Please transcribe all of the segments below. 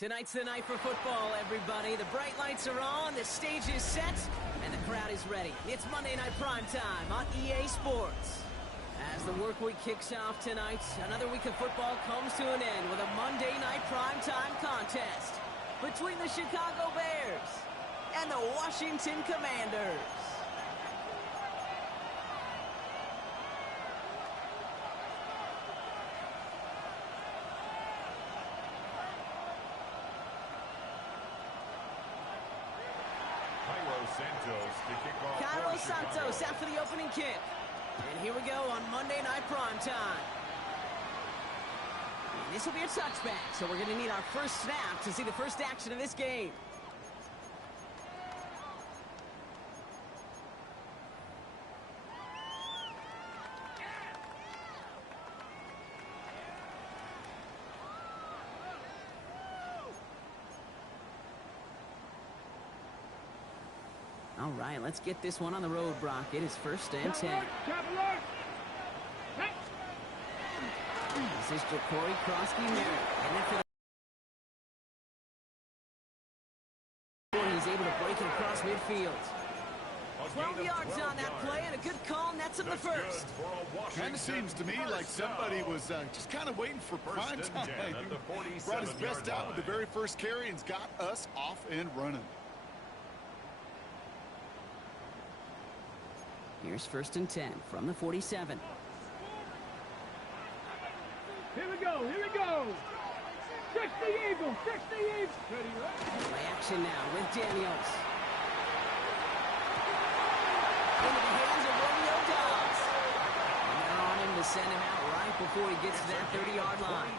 Tonight's the night for football, everybody. The bright lights are on, the stage is set, and the crowd is ready. It's Monday Night Primetime on EA Sports. As the work week kicks off tonight, another week of football comes to an end with a Monday Night Primetime contest between the Chicago Bears and the Washington Commanders. Cairo Santos out for the opening kick. And here we go on Monday Night Primetime. This will be a touchback, so we're going to need our first snap to see the first action of this game. All right, let's get this one on the road, Brock. It is 1st and 10. This is Ja'Cory Krosky-Merritt. He's able to break it across midfield. 12 yards on that play, and a good call nets him the first. Kind of seems to me like somebody was just kind of waiting for prime time. Brought his best out with the very first carry and's got us off and running. Here's 1st and 10 from the 47. Here we go, here we go. 60 Eagles, 60 Eagles. Play action now with Daniels. Into the hands of Romeo Dobbs. And they're on him to send him out right before he gets to that 30-yard line.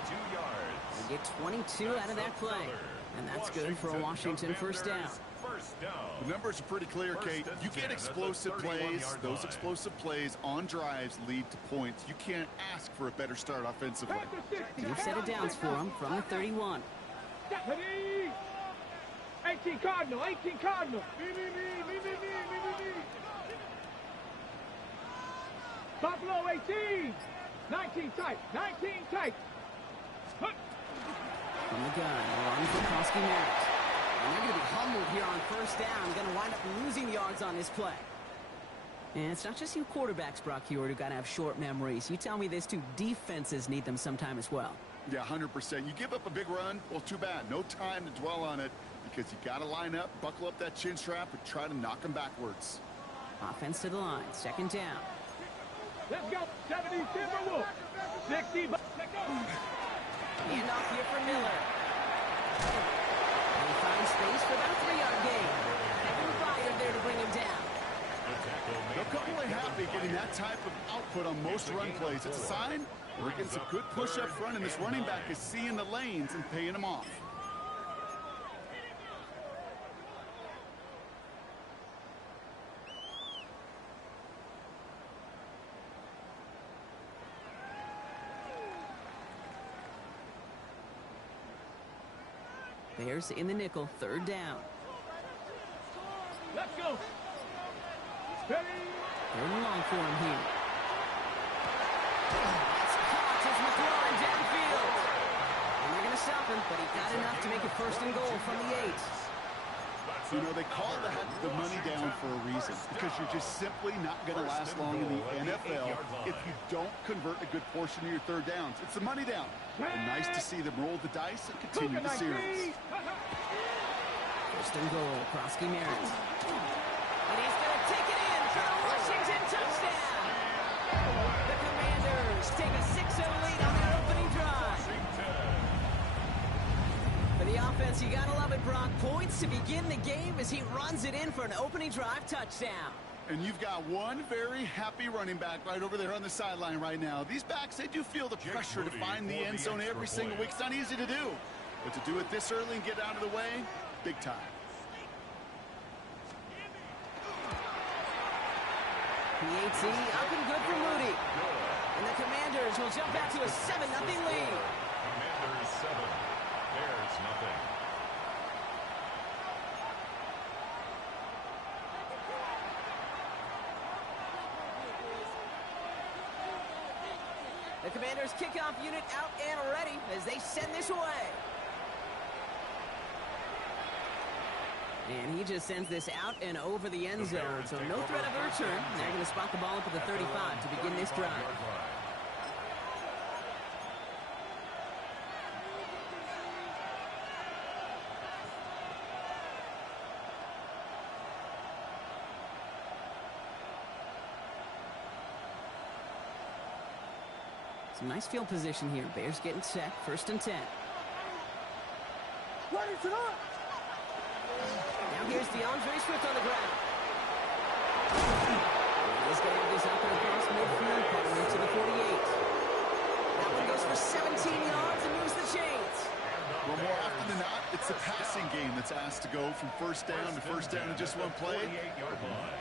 They get 22 out of that play. And that's good for a Washington first down. The numbers are pretty clear, Kate. You get explosive plays. Those explosive plays on drives lead to points. You can't ask for a better start offensively. You've set it downs for him from the 31. 18 Cardinal, 18 Cardinal. Buffalo 18. 19 tight, 19 tight. From the gun, run for Krosky-Merritt. And they're going to be humbled here on first down. Going to wind up losing yards on this play. And it's not just you quarterbacks, Brock Hewitt, who got to have short memories. You tell me this too, defenses need them sometime as well. Yeah, 100%. You give up a big run, well, too bad. No time to dwell on it because you got to line up, buckle up that chin strap, and try to knock them backwards. Offense to the line, 2nd down. Let's go, 70 Timberwolves. 60. Hand off here for Miller. And he finds space for about a 3-yard gain. Kevin Byard there to bring him down. They'll come away happy getting that type of output on most run plays. It's a sign we're getting some good push up front, and this running back is seeing the lanes and paying them off. Bears in the nickel, 3rd down. Let's go. Steady. 3rd and long for him here. That's caught as McLaurin downfield. And they're going to stop him, but he got enough to make it 1st and goal from the 8. You know, they call the money down for a reason because you're just simply not going to last long in the NFL if you don't convert a good portion of your 3rd downs. It's the money down. And nice to see them roll the dice and continue the series. 1st and goal, Krosky-Merritt. And he's going to take it in for a Washington touchdown. The Commanders take a 6-0 lead on their opening drive. For the offense, you got to love it, Brock. Points to begin the game as he runs it in for an opening drive touchdown. And you've got one very happy running back right over there on the sideline right now. These backs, they do feel the pressure to find the end zone every single week. It's not easy to do. But to do it this early and get out of the way, big time. PAT up and good for Moody. And the Commanders will jump out to a 7-0 lead. Commanders 7, Bears nothing. The Commanders kickoff unit out and ready as they send this away. And he just sends this out and over the end zone, so no threat of a return. They're going to spot the ball up at the 35 to begin this drive. Some nice field position here. Bears getting set, 1st and 10. Now here's DeAndre Swift on the ground. He's going to have this up and across midfield, cutting into the 48. That one goes for 17 yards and moves the chains. Well, more often than not, it's the passing game that's asked to go from first down in just one play.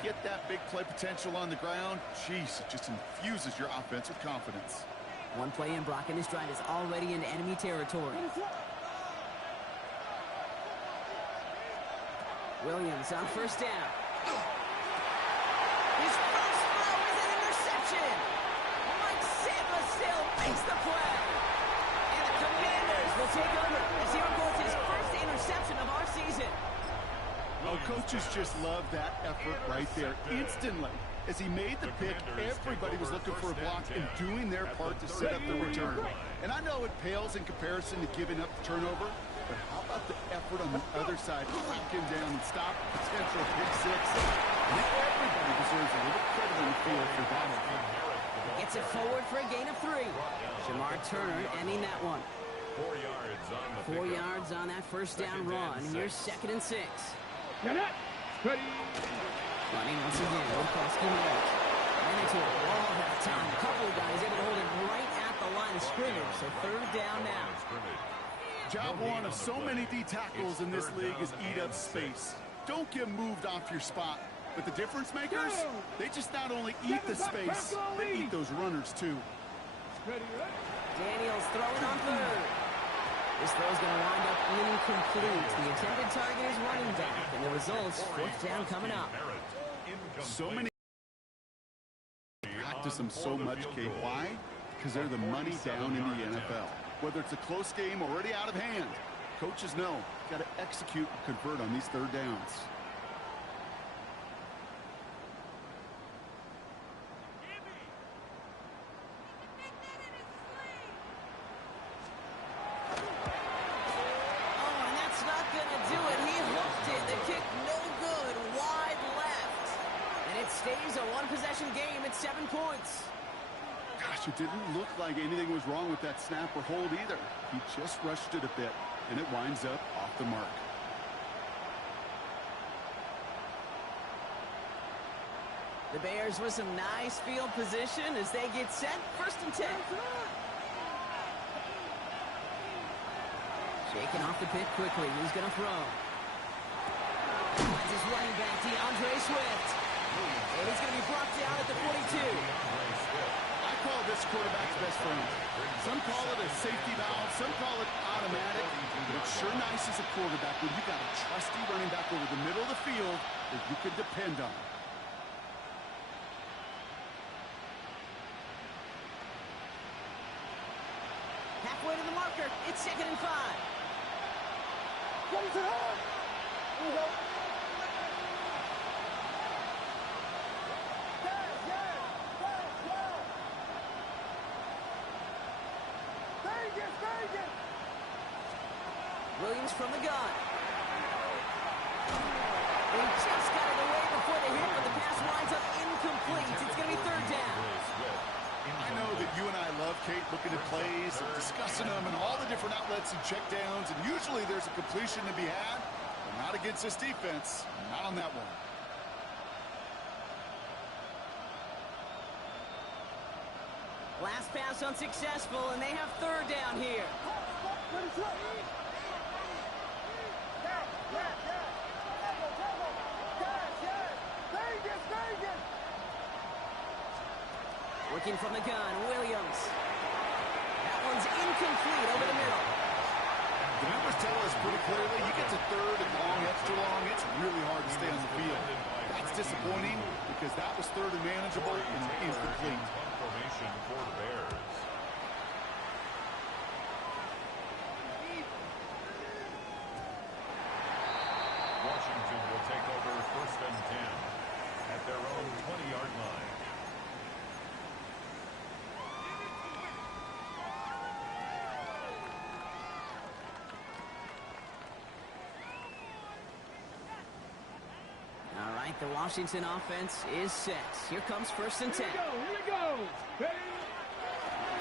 Get that big play potential on the ground. Jeez, it just infuses your offense with confidence. One play in, Brock, and his drive is already into enemy territory. Williams on 1st down. His first throw is an interception. Mike Samba still makes the play. And the Commanders will take over as he records his first interception of our season. Oh, coaches just love that effort right there instantly. As he made the pick, everybody was looking for a block and doing their part to set up the return. And I know it pales in comparison to giving up the turnover, but how about the effort on the other side to track him down and stop a potential pick six? I think everybody deserves a little credit on the field for that effort. Gets it forward for a gain of 3. Jamar Turner ending that one. 4 yards on the 4 yards on that 1st down run. Here's 2nd and 6. Running once again, Wilkowski Merritt. Ran into a wall that time. A couple of guys able to hold it right at the line of scrimmage. So 3rd down now. Job one of so many D tackles in this league is eat up space. Don't get moved off your spot. But the difference makers, they just not only eat the space, they eat those runners too. Daniels throwing on 3rd. This throw is going to wind up incomplete. The intended target is running back, and the results, 4th down coming up. So many practice them so much, Kate. Why? Because they're the money down in the NFL. Whether it's a close game already out of hand, coaches know got to execute and convert on these 3rd downs. Stays a one-possession game at 7 points. Gosh, it didn't look like anything was wrong with that snap or hold either. He just rushed it a bit, and it winds up off the mark. The Bears with some nice field position as they get set. 1st and 10. Shaking off the pick quickly. He's going to throw. Finds his running back, DeAndre Swift. And he's going to be brought down at the 42. I call this quarterback's best friend. Some call it a safety valve, some call it automatic. But it's sure nice as a quarterback when you got a trusty running back over the middle of the field that you can depend on. Halfway to the marker. It's 2nd and 5. Here we go. Williams from the gun. They just got it away before the hit, but the pass winds up incomplete. It's going to be 3rd down. I know that you and I love, Kate, looking at plays and discussing them and all the different outlets and checkdowns, and usually there's a completion to be had, but not against this defense. Not on that one. Last pass unsuccessful, and they have 3rd down here. Working from the gun, Williams. That one's incomplete over the middle. The numbers tell us pretty clearly, you get to 3rd and long, extra long, it's really hard to stay on the field. That's disappointing because that was 3rd and manageable and incomplete. Formation for the Bears. Washington will take over 1st and 10 at their own 20-yard line. All right, the Washington offense is set. Here comes 1st and 10. Here we go. Ready?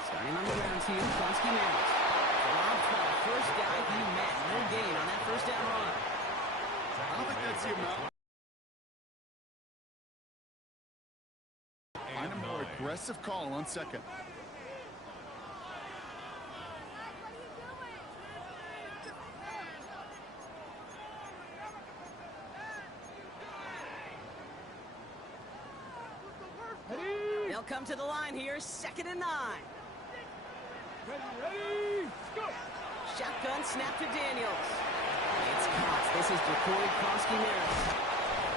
Starting on the ground here, Kronsky Merritt. First guy he met. No gain on that 1st down run. I don't think that's the amount. Find a more aggressive call on 2nd. They'll come to the line here, 2nd and 9. Ready, go! Shotgun snap to Daniels. It's caught. This is Jacory Kronsky Merritt.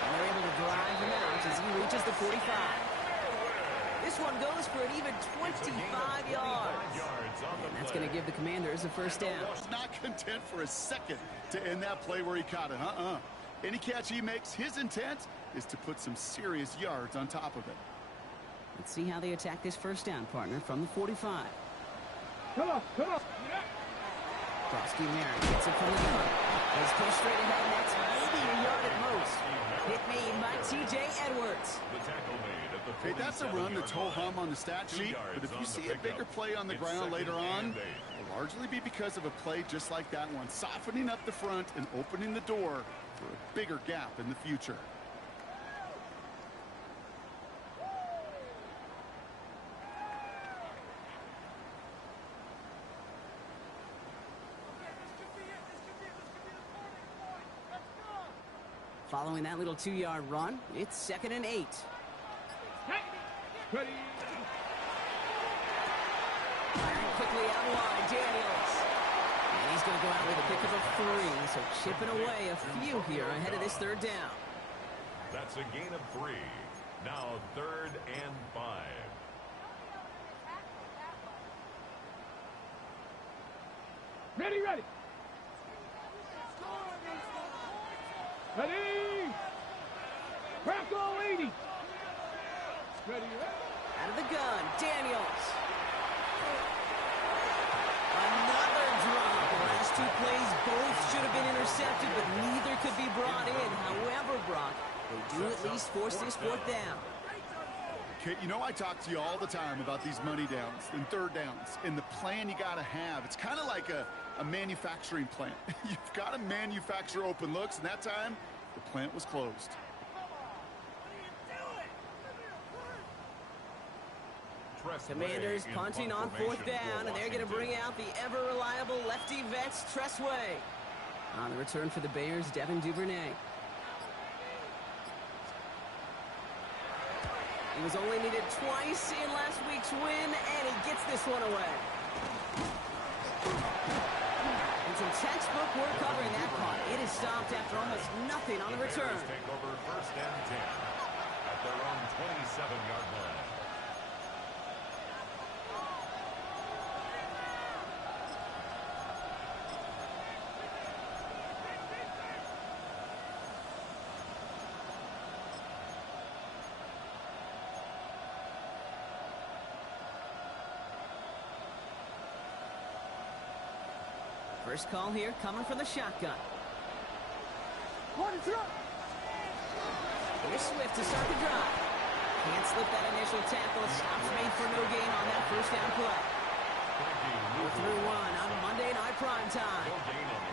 And they're able to drive him out as he reaches the 45. This one goes for an even 25 yards. And that's going to give the Commanders a 1st down. Not content for a second to end that play where he caught it. Any catch he makes, his intent is to put some serious yards on top of it. Let's see how they attack this 1st down, partner, from the 45. Come on, come on. Kronsky Merritt gets it from the gun. He's pushed straight ahead next, maybe a yard at most. Hit made by T.J. Edwards. The tackle made at the Hey, that's a run that's ho-hum on the stat sheet, but if you see a bigger play on the ground later on, it'll largely be because of a play just like that one, softening up the front and opening the door for a bigger gap in the future. Following that little 2-yard run, it's 2nd and 8. Hey. Ready? Firing quickly out wide, Daniels. And he's going to go out with a pick of a 3, so chipping away a few here ahead of this 3rd down. That's a gain of 3. Now 3rd and 5. Ready, ready. Ready! Crack all 80! Ready, ready? Out of the gun, Daniels. Another drop. The last 2 plays both should have been intercepted, but neither could be brought in. However, Brock, they do at least force this 4th down. Okay, you know I talk to you all the time about these money downs and 3rd downs and the plan you got to have. It's kind of like a manufacturing plant. You've got to manufacture open looks, and that time the plant was closed. Commanders punting on 4th down, and they're going to bring out the ever-reliable lefty vets, Tressway. On the return for the Bears, Devin Duvernay. He was only needed twice in last week's win, and he gets this one away. And some textbook work covering that punt. It is stopped after almost nothing on the return. Take over 1st and 10 at their own 27-yard line. First call here coming from the shotgun. Here's Swift to start the drive. Can't slip that initial tackle. Stops made for no gain on that 1st down play. 4-1 on Monday Night Primetime.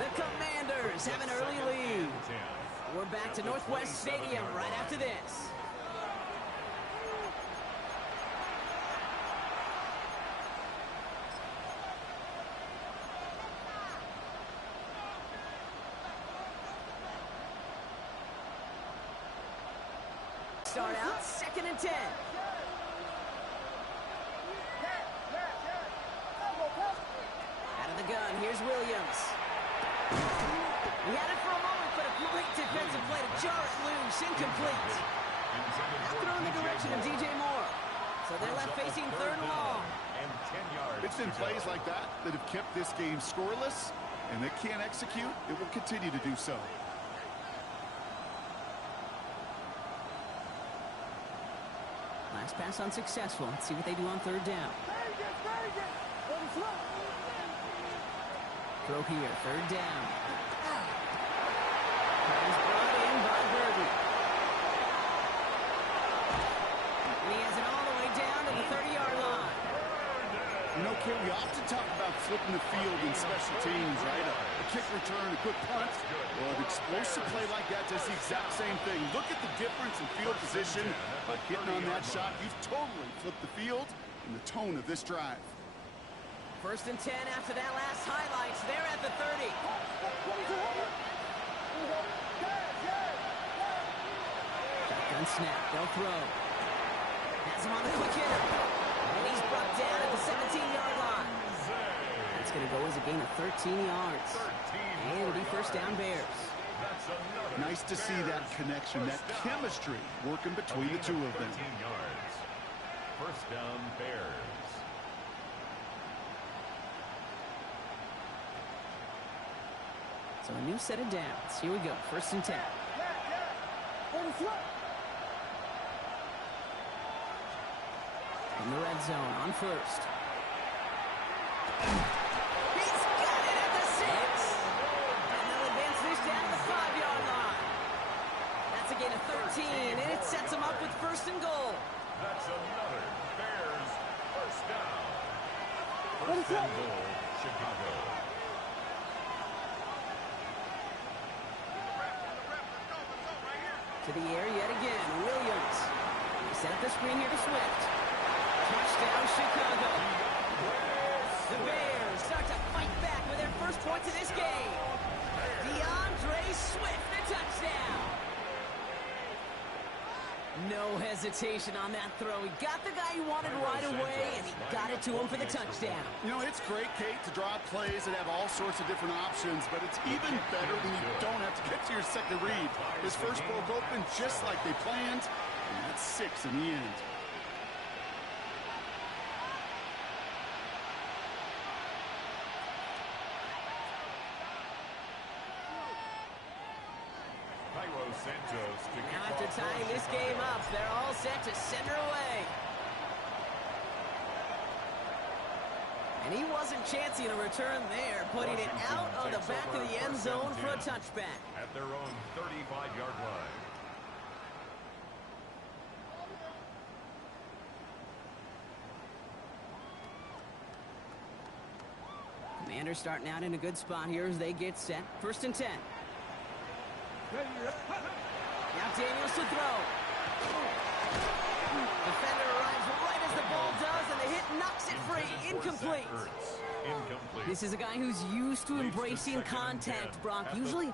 The Commanders have an early lead. We're back to Northwest Stadium right after this. Start out 2nd and 10. Out of the gun, here's Williams. He had it for a moment, but a great defensive play to jar it loose, incomplete. Now throwing the direction of DJ Moore. So they're left facing 3rd and long. It's been plays like that that have kept this game scoreless, and they can't execute. It will continue to do so. Last pass unsuccessful. Let's see what they do on third down. Throw here, third down. That is brought in by Burton. And he has it all the way down to the 30-yard line. You know, Ken, we often talk about flipping the field in special teams, right? A kick return, a good punt. Well, an explosive play like that does the exact same thing. Look at the difference in field position. By getting on that shot, you've totally flipped the field and the tone of this drive. 1st and 10 after that last highlights. They're at the 30. Shotgun snap. They'll throw. Has him on the quick hitter. And he's brought down at the 17-yard line. That's going to go as a gain of 13 yards. And it'll be first down Bears. Nice to see that connection, that chemistry working between the two of them. 13 yards. First down Bears. So a new set of downs. Here we go. 1st and 10. In the red zone on first. He's got it at the 6. And they'll advance this down to the 5-yard line. That's a gain of 13, and it sets them up with 1st and goal. That's another Bears first down. First and goal, Chicago. To the air yet again. Williams. They set up the screen here to Swift. Touchdown, Chicago. The Bears start to fight back with their first points of this game. DeAndre Swift, the touchdown. No hesitation on that throw. He got the guy he wanted right away, and he got it to him for the touchdown. You know, it's great, Kate, to draw plays that have all sorts of different options, but it's even better when you don't have to get to your second read. His first broke open just like they planned, and that's 6 in the end. Now after tying this game up, they're all set to send her away. And he wasn't chancing a return there, putting it out of the back of the end zone for a touchback. At their own 35-yard line. Commanders starting out in a good spot here as they get set. 1st and 10. Now Daniels to throw. Defender arrives right as the ball does, and the hit knocks it free. Incomplete. This is a guy who's used to embracing contact, Brock. Usually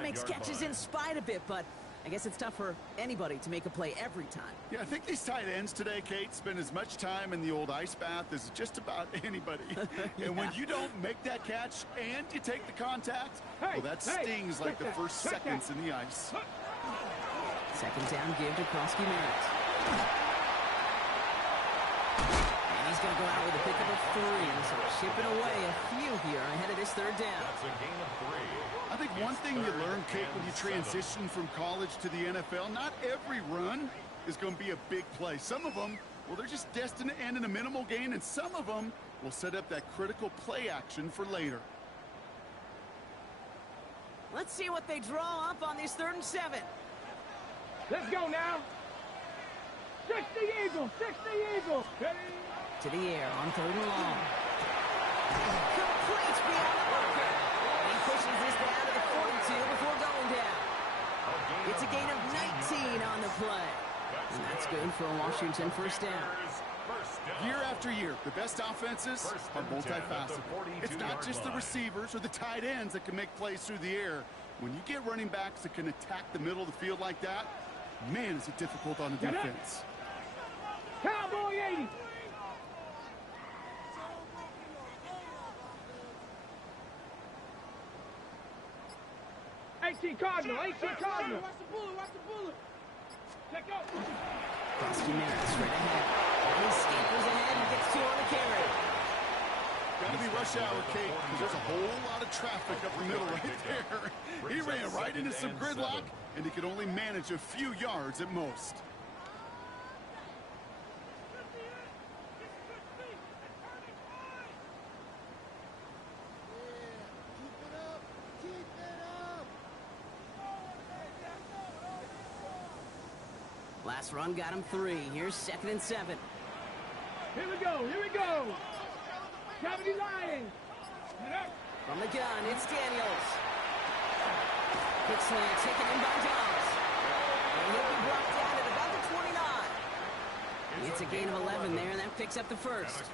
makes catches in spite of it, but I guess it's tough for anybody to make a play every time. Yeah, I think these tight ends today, Kate, spend as much time in the old ice bath as just about anybody. Yeah. And when you don't make that catch and you take the contact, well, that stings like the first seconds in the ice. 2nd down give to Krosky Merritt. And he's going to go out with a pickup of 3. So chipping away a few here ahead of this 3rd down. That's a gain of 3. I think one thing you learn, Kate, when you transition from college to the NFL, not every run is going to be a big play. Some of them, well, they're just destined to end in a minimal gain, and some of them will set up that critical play action for later. Let's see what they draw up on this 3rd and 7. Let's go now. 60 Eagles, 60 Eagles. To the air on 3rd and long. Complete beyond the marker. He pushes this down to the 42 before going down. It's a gain of 19 on the play. And that's good for a Washington 1st down. Year after year, the best offenses are multifaceted. It's not just the receivers or the tight ends that can make plays through the air. When you get running backs that can attack the middle of the field like that, man, is it difficult on the defense. Cowboy 80. Cardinal, 18 Cardinal. Watch the bullet. Check out. Krosky Merritt straight ahead. And he scampers ahead and gets 2 on the carry. Got to be rush hour, Kate, because there's a whole lot of traffic up the middle right there. He ran right into some gridlock, and he could only manage a few yards at most. Last run got him 3. Here's 2nd and 7. Here we go, here we go. Cavity line. From the gun, it's Daniels. Quick slant taken in by Dobbs. And he'll be brought down at about the 29. It's a gain of 11 there, and that picks up the first.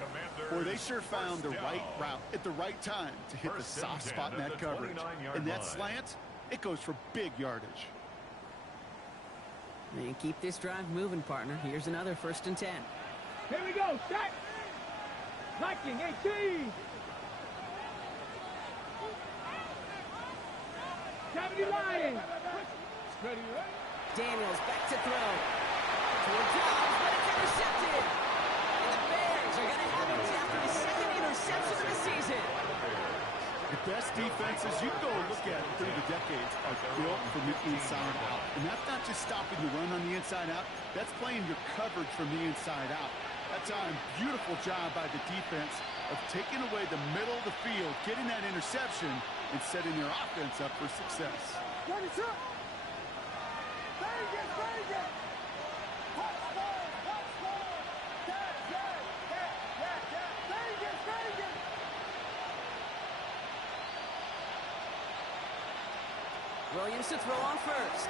Boy, they sure found the right route at the right time to hit the soft spot in that coverage. And that slant, it goes for big yardage. And keep this drive moving, partner. Here's another 1st and 10. Here we go, set. Blocking, 18. Cavity line. Ready, right? Daniels back to throw. Toward Dobbs, but it's intercepted. And the Bears are going to have it after the 2nd interception of the season. The best defenses you can go look at through the decades are built from the inside out. And that's not just stopping the run on the inside out. That's playing your coverage from the inside out. That time, beautiful job by the defense of taking away the middle of the field, getting that interception, and setting their offense up for success. Williams to throw on first.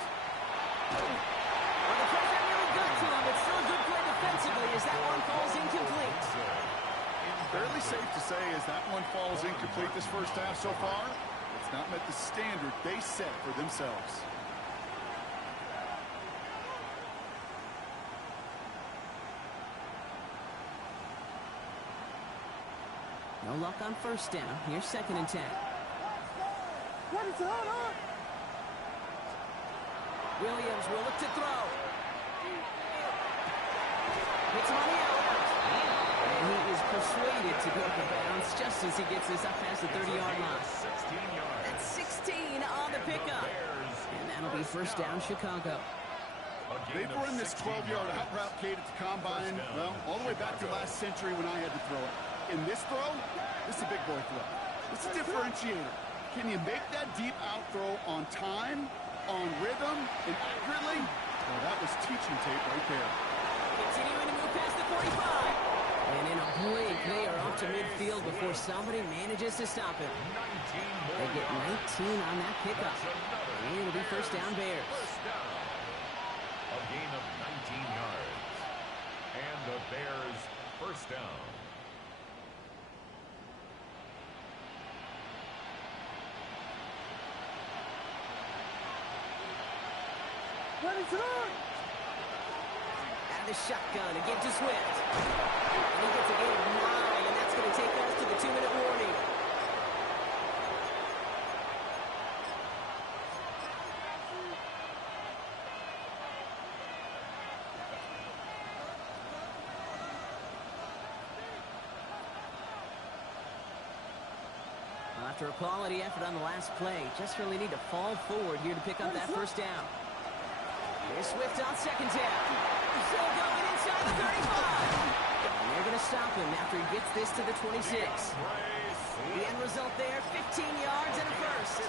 Well, the pressure really got to him, but still a good play defensively as that one falls incomplete. Fairly safe to say as that one falls incomplete this first half so far, it's not met the standard they set for themselves. No luck on 1st down. Here's 2nd and 10. Williams will look to throw. Hits him on the outlet. And he is persuaded to go to bounds just as he gets this up past the 30-yard line. That's 16 on the pickup. And that'll be 1st down, Chicago. They've run this 12-yard out route, Kate, at the combine, well, all the way back to last century when I had to throw it. In this throw, this is a big boy throw. It's a differentiator. Can you make that deep out throw on time, on rhythm, and accurately? Well, that was teaching tape right there. Continuing to move past the 45. And in a blink, they are off to midfield before somebody manages to stop him. They get 19 on that pickup. And it'll be 1st down Bears. A gain of 19 yards. And the Bears 1st down. Out of the shotgun, again to Swift. And he gets a gain of 9, and that's going to take us to the 2-minute warning. Well, after a quality effort on the last play, just really need to fall forward here to pick up that 1st down. Here's Swift on 2nd down. Still going inside the 35. And they're going to stop him after he gets this to the 26. The end result there, 15 yards and a 1st.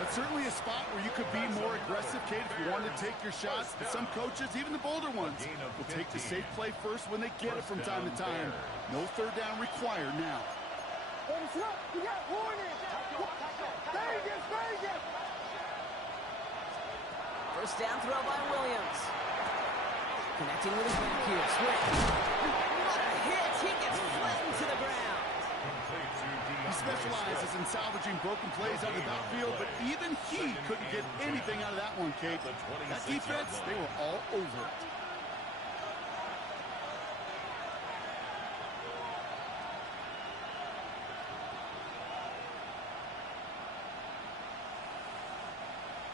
That's certainly a spot where you could be more aggressive, Kate, if you wanted to take your shots. But some coaches, even the bolder ones, will take the safe play first when they get it from time to time. No 3rd down required now. We got warning. Vegas. 1st down throw by Williams. Connecting with his back here. Swift. What a hit. He gets flattened to the ground. He specializes in salvaging broken plays out of the backfield, but even he couldn't get anything out of that one, Kate. That defense, they were all over it.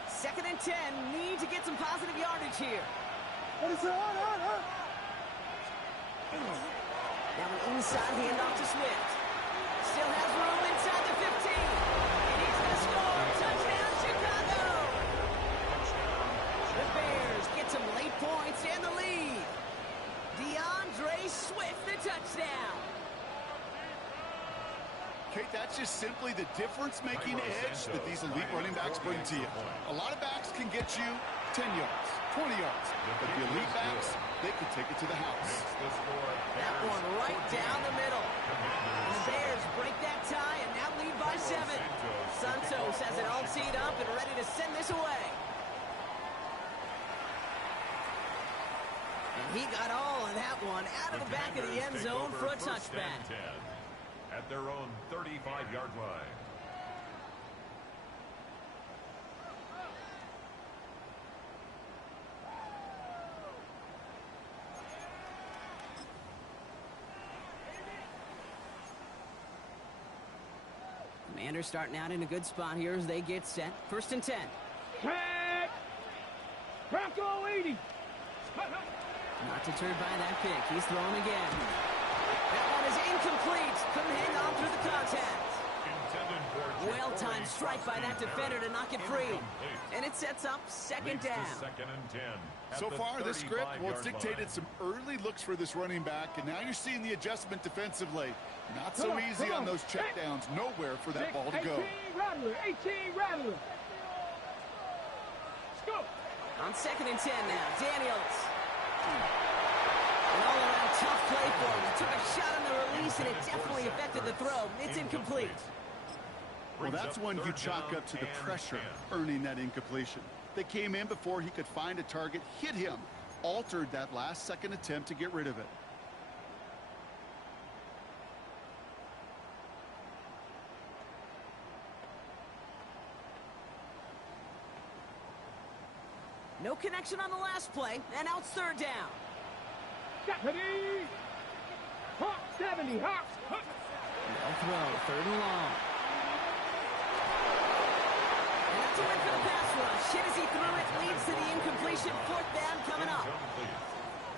Second and 10. Need to get some positive yardage here. Now an inside handoff to Swift. Still has room inside the 15. And he's going to score. Touchdown, Chicago. The Bears get some late points and the lead. DeAndre Swift, the touchdown. Kate, that's just simply the difference-making edge that these elite running backs bring to you. A lot of backs can get you 10 yards, 20 yards. But the elite backs, they can take it to the house. That one right down the middle. And the Bears break that tie and now lead by 7. Santos has it all teed up and ready to send this away. And he got all of that one out of the back of the end zone for a touchback. At their own 35-yard line. Commanders starting out in a good spot here as they get set. 1st and 10. Tag! Bronco 80! Not deterred by that pick. He's throwing again. That one is incomplete. Couldn't hang on through the contact. Well-timed strike by that defender to knock it free. And it sets up 2nd down. 2nd and 10. So far, the script, well, it's dictated some early looks for this running back, and now you're seeing the adjustment defensively. Not so easy on those checkdowns. Nowhere for that ball to go. 18 Rattler, 18 Rattler. Let's go. On 2nd and 10 now, Daniels. An all-around tough play for him. He took a shot on the release, and it definitely affected the throw. It's incomplete. Well, that's when you chalk up to the pressure earning that incompletion. They came in before he could find a target, hit him, altered that last-second attempt to get rid of it. No connection on the last play, and now it's 3rd down. Deputy! Hawk 70, Hawk! They'll throw, 3rd and long. And that's a win for the pass rush. Hit as he threw it, leads to the incompletion. 4th down coming up.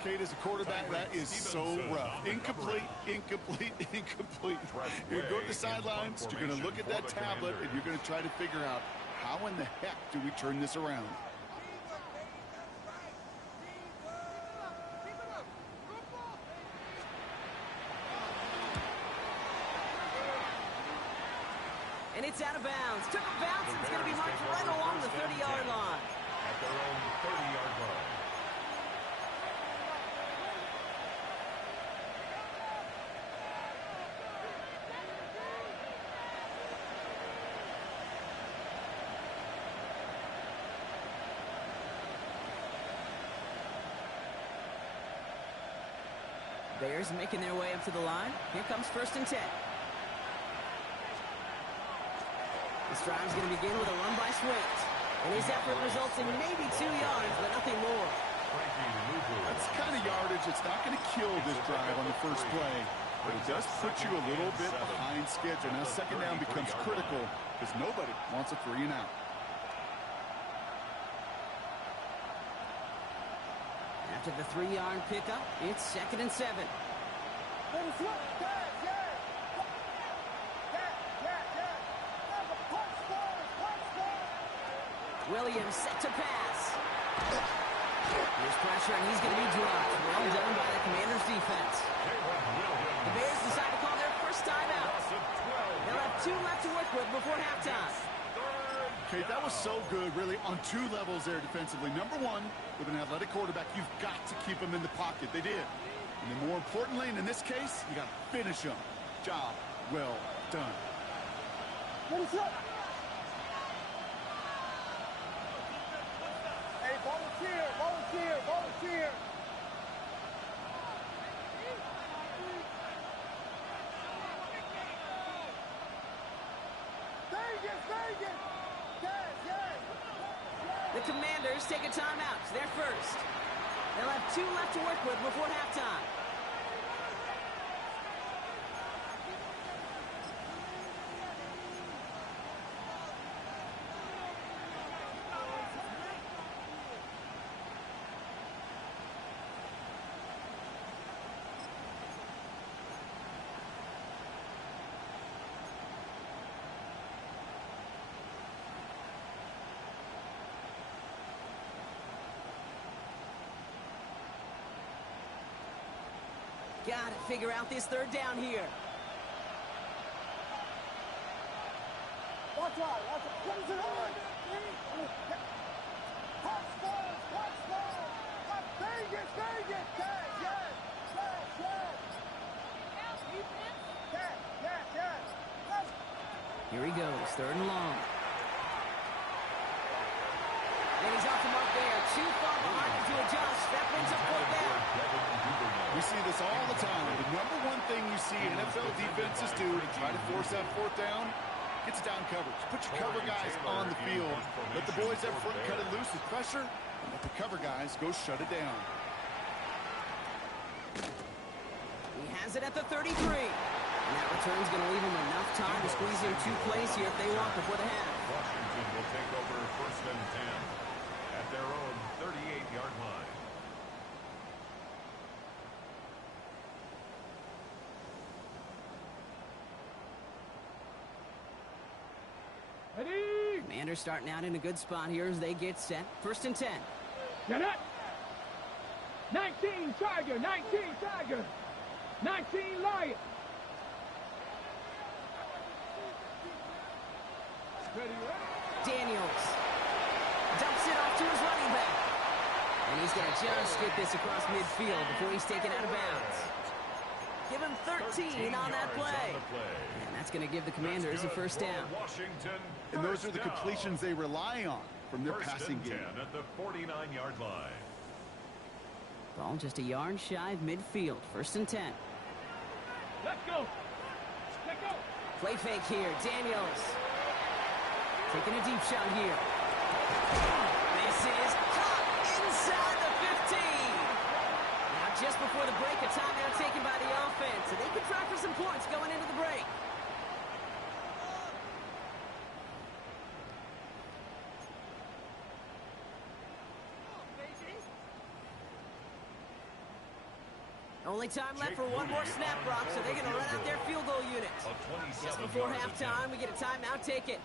Kate, as a quarterback, that is so rough. Incomplete, incomplete, incomplete. You're going to go to the sidelines, you're going to look at that tablet, and you're going to try to figure out how in the heck do we turn this around. And it's out of bounds. Took a bounce, and it's going to be marked right along the 30-yard line. At their own 30-yard line. Bears making their way up to the line. Here comes 1st and 10. This drive's going to begin with a run by Swift. And his effort results in maybe 2 yards, but nothing more. That's the kind of yardage it's not going to kill this drive on the first play. But it does put you a little bit behind schedule. Now 2nd down becomes critical because nobody wants a 3 and out. After the 3-yard pickup, it's 2nd and 7. Williams set to pass. There's pressure, and he's going to be dropped. Well done by the Commanders' defense. The Bears decide to call their first timeout. They'll have 2 left to work with before halftime. Okay, that was so good, really, on 2 levels there defensively. Number 1, with an athletic quarterback, you've got to keep him in the pocket. They did. And then more importantly, and in this case, you got to finish him. Job well done. What is up? Hey, volunteer, volunteer, volunteer. Vegas! Yes! The Commanders take a timeout. It's their first. They'll have 2 left to work with before halftime. Got to figure out this 3rd down here. Watch out. What is it on? Hot spot. Here he goes, 3rd and long. And he's off the mark there. Too far behind him to adjust. That brings up 4th down. We see this all the time. The number one thing you see NFL defenses do to try to force that 4th down, it's down coverage. Put your cover guys on the field. Let the boys up front cut it loose with pressure, and let the cover guys go shut it down. He has it at the 33. And that return's going to leave him enough time to squeeze in 2 plays here if they want before the half. Washington will take over 1st and 10 at their own 38-yard line. Ready? Commanders starting out in a good spot here as they get set. 1st and 10. Get up. 19 Tiger, 19 Tiger, 19 Lion. Ready, Daniels dumps it off to his running back. And he's going to just get this across midfield before he's taken out of bounds. Give him 13 on that play. And that's going to give the Commanders a 1st down. And those are the completions they rely on from their passing game. At the 49-yard line. Ball just a yard shy of midfield. 1st and 10. Let's go. Let's go. Play fake here. Daniels taking a deep shot here. This is caught inside the 15. Now just before the break, a timeout taken by the offense. So they could try for some points going into the break. Only time left for one more snap, Brock, so they're going to run out their field goal unit. Just before halftime, we get a timeout taken.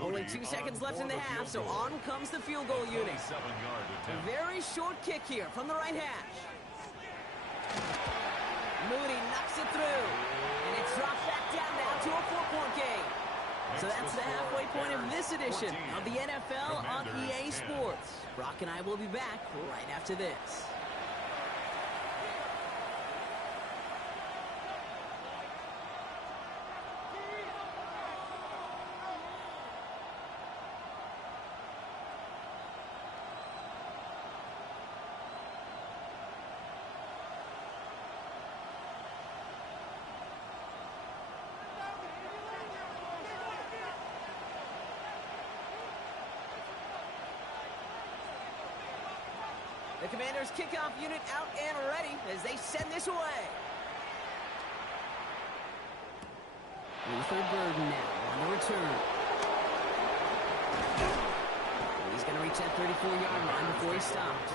Only 2 seconds left in the half, so on comes the field goal unit. A very short kick here from the right hash. Moody knocks it through, and it's dropped back down now to a 4-point game. So that's the halfway point of this edition of the NFL on EA Sports. Brock and I will be back right after this. The Commanders' kickoff unit out and ready as they send this away. Luther Burden now on the return. He's going to reach that 34-yard line before he stops.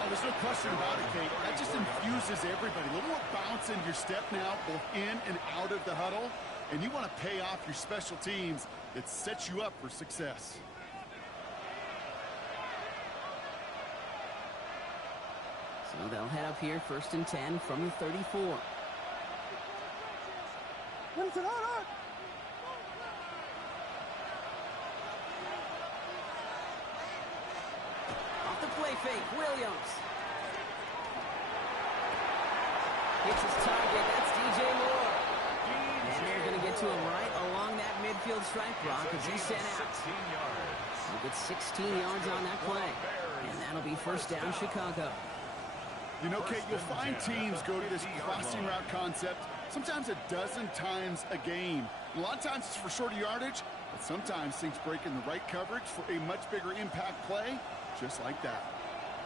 Oh, there's no question about it, Kate. That just infuses everybody. A little more bounce in your step now, both in and out of the huddle. And you want to pay off your special teams that sets you up for success. So they'll head up here, 1st and 10 from the 34. Off the play fake, Williams. Hits his target, that's DJ Moore. And they're going to get to him right along that midfield strike block as he's sent out. He'll get 16 yards on that play. And that'll be 1st down, Chicago. You know, Kate, you'll find teams go to this crossing route concept sometimes a dozen times a game. A lot of times it's for shorter yardage, but sometimes things break in the right coverage for a much bigger impact play, just like that.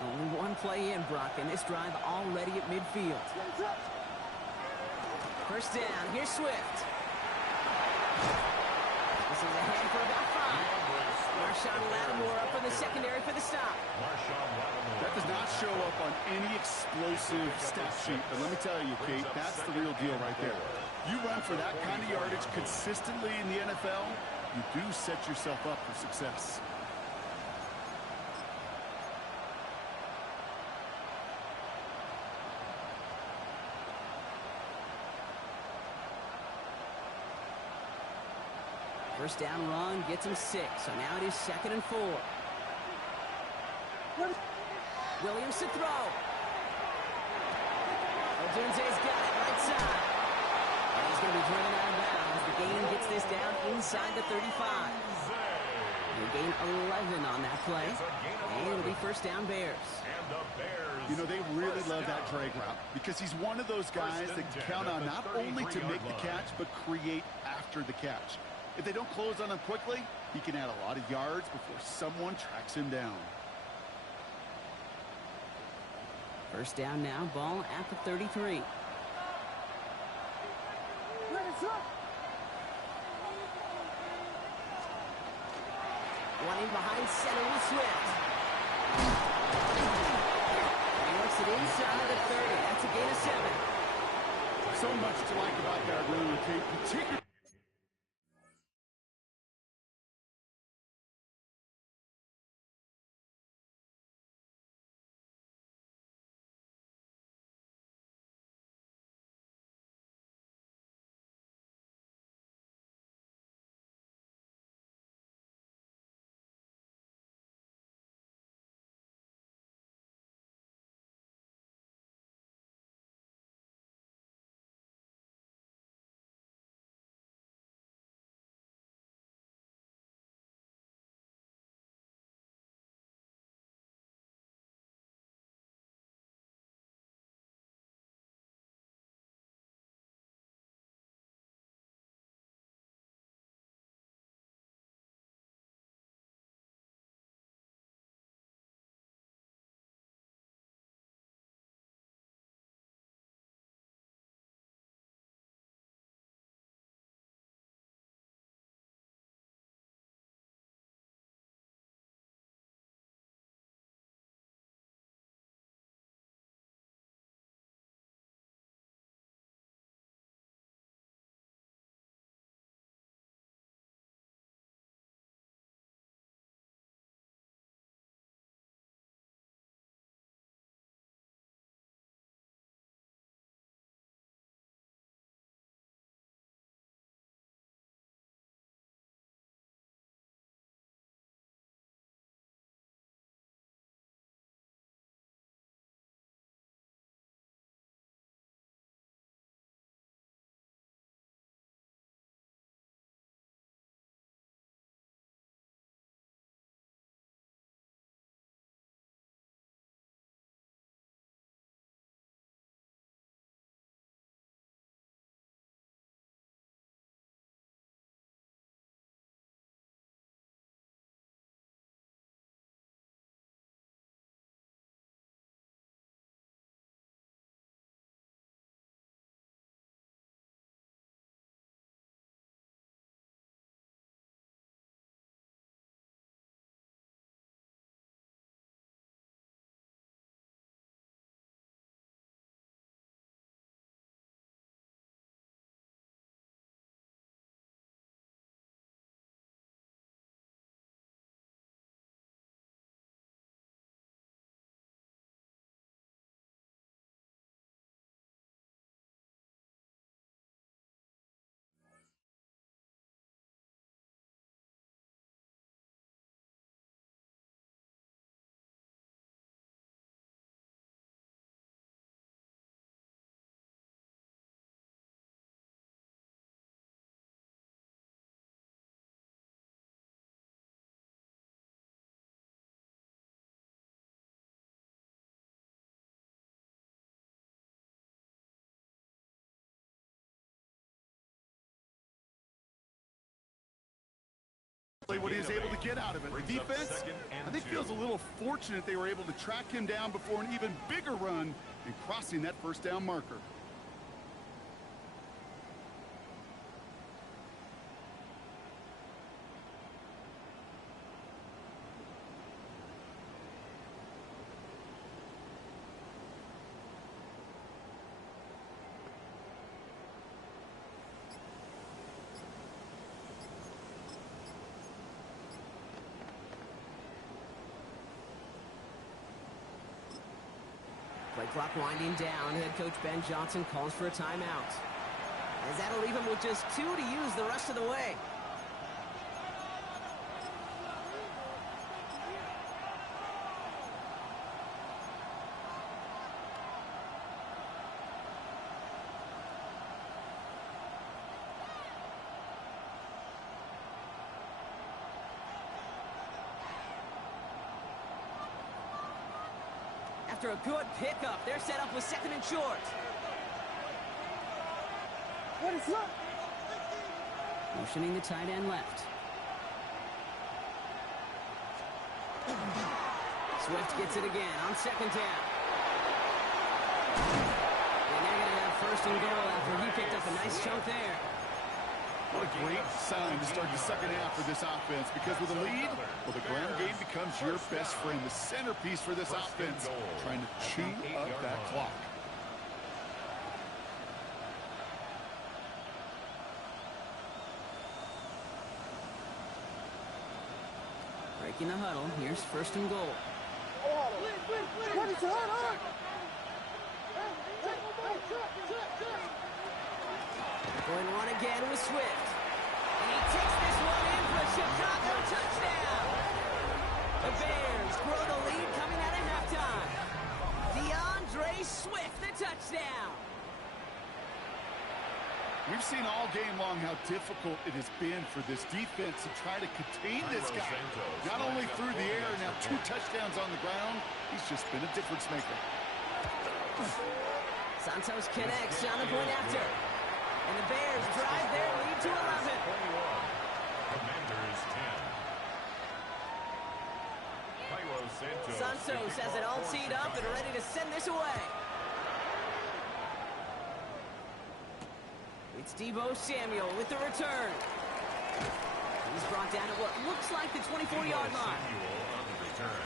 Only one play in, Brock, and this drive already at midfield. 1st down, here's Swift. This is ahead for about 5. Marshawn Lattimore up in the secondary for the stop. That does not show up on any explosive stat sheet, but let me tell you, Kate, that's the real deal right there. You run for that kind of yardage consistently in the NFL, you do set yourself up for success. First down run gets him 6, so now it is 2nd and 4. Williams to throw. Odunze's got it right side. And he's going to be driven out of bounds. The gain gets this down inside the 35. They gain 11 on that play. And it'll be first down Bears. And the Bears. You know, they really love that drag route because he's one of those guys that can count on not only to make the catch, but create after the catch. If they don't close on him quickly, he can add a lot of yards before someone tracks him down. First down now, ball at the 33. One in behind center with Swift. And he works it inside the 30. That's a gain of 7. So much to like about that run routine, particularly. What he was able to get out of it. The defense, I think, feels a little fortunate they were able to track him down before an even bigger run and crossing that first down marker. Play clock winding down. Head coach Ben Johnson calls for a timeout. As that'll leave him with just 2 to use the rest of the way. After a good pickup, they're set up with 2nd and short. What is up? Motioning the tight end left. Swift gets it again on 2nd down. And they're going to have 1st and goal after he picked up a nice chunk there. What a great sign to start the second half for this offense, because with a lead, well, the ground game becomes your best friend, the centerpiece for this offense, trying to chew up that clock. Breaking the huddle, here's 1st and goal. What is up? Going one again with Swift. And he takes this one in for a Chicago touchdown. The Bears grow the lead coming out of halftime. DeAndre Swift, the touchdown. We've seen all game long how difficult it has been for this defense to try to contain this guy. Not only through the air, now 2 touchdowns on the ground. He's just been a difference maker. Santos connects on the point after. And the Bears drive their lead to 11. Commanders 10. Santos has it all teed up and ready to send this away. It's Deebo Samuel with the return. He's brought down at what looks like the 24-yard line. Samuel on the return.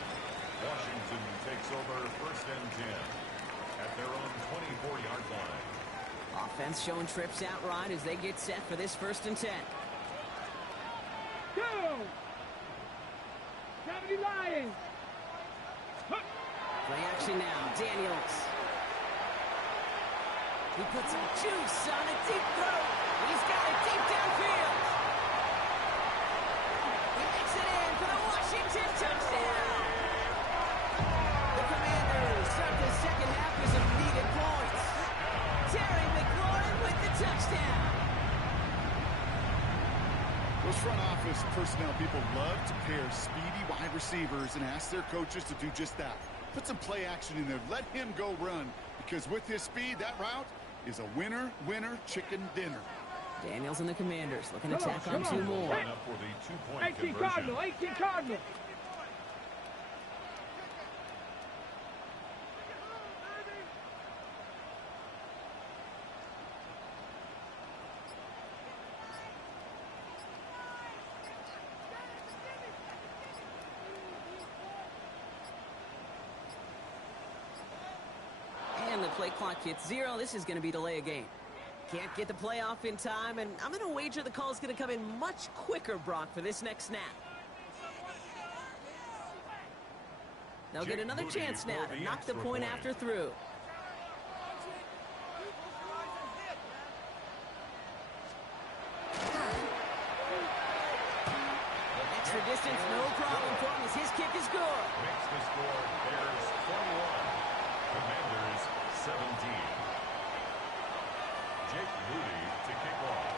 Washington takes over 1st and 10 at their own 24-yard line. Offense showing trips out right as they get set for this 1st and 10. Go! 70 Lions! Play action now, Daniels. He puts some juice on a deep throw. He's got it deep downfield. He makes it in for the Washington touchdown. The Commanders start the second half with some needed points. Terry McLaurin with the touchdown. Those front office personnel people love to pair speedy wide receivers and ask their coaches to do just that. Put some play action in there. Let him go run. Because with his speed, that route is a winner, chicken dinner. Daniels and the Commanders looking to tack on 2 more. Line up for the 2-point 18 conversion. Cardinal, 18 Cardinal. And the play clock hits 0. This is going to be delay a game. Can't get the play off in time, and I'm going to wager the call is going to come in much quicker, Brock, for this next snap. They'll get another chance now to knock the point after through. Extra distance, no problem for him as his kick is good. Makes the score Bears 21, Commanders 17. Jake Moody to kick off.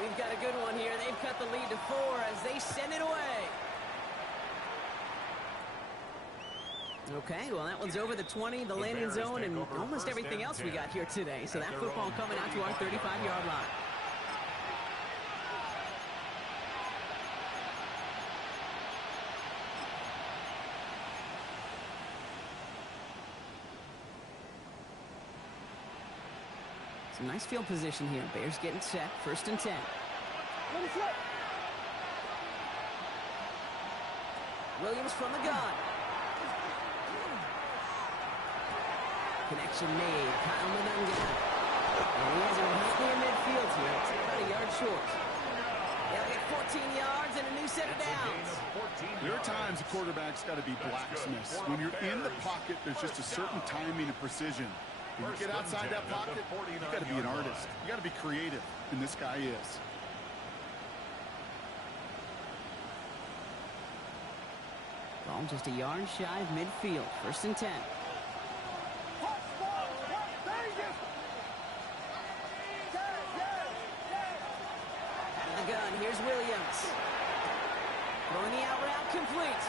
We've got a good one here. They've cut the lead to 4 as they send it away. Okay, well, that one's over the 20, the landing zone, and almost everything else we got here today. So that football coming out to our 35-yard line. Some nice field position here. Bears getting set. 1st and 10. Williams from the gun. Connection made. Kyle Manunga. And he has it right near midfield here. It's about a yard short. They'll get 14 yards and a new set of downs. There are times a quarterback's got to be blacksmiths. When you're in the pocket, there's just a certain timing and precision. When you get outside that pocket, you got to be an artist. You got to be creative, and this guy is. Ball just a yard shy of midfield. 1st and 10. gun, here's Williams. Throwing the out route complete.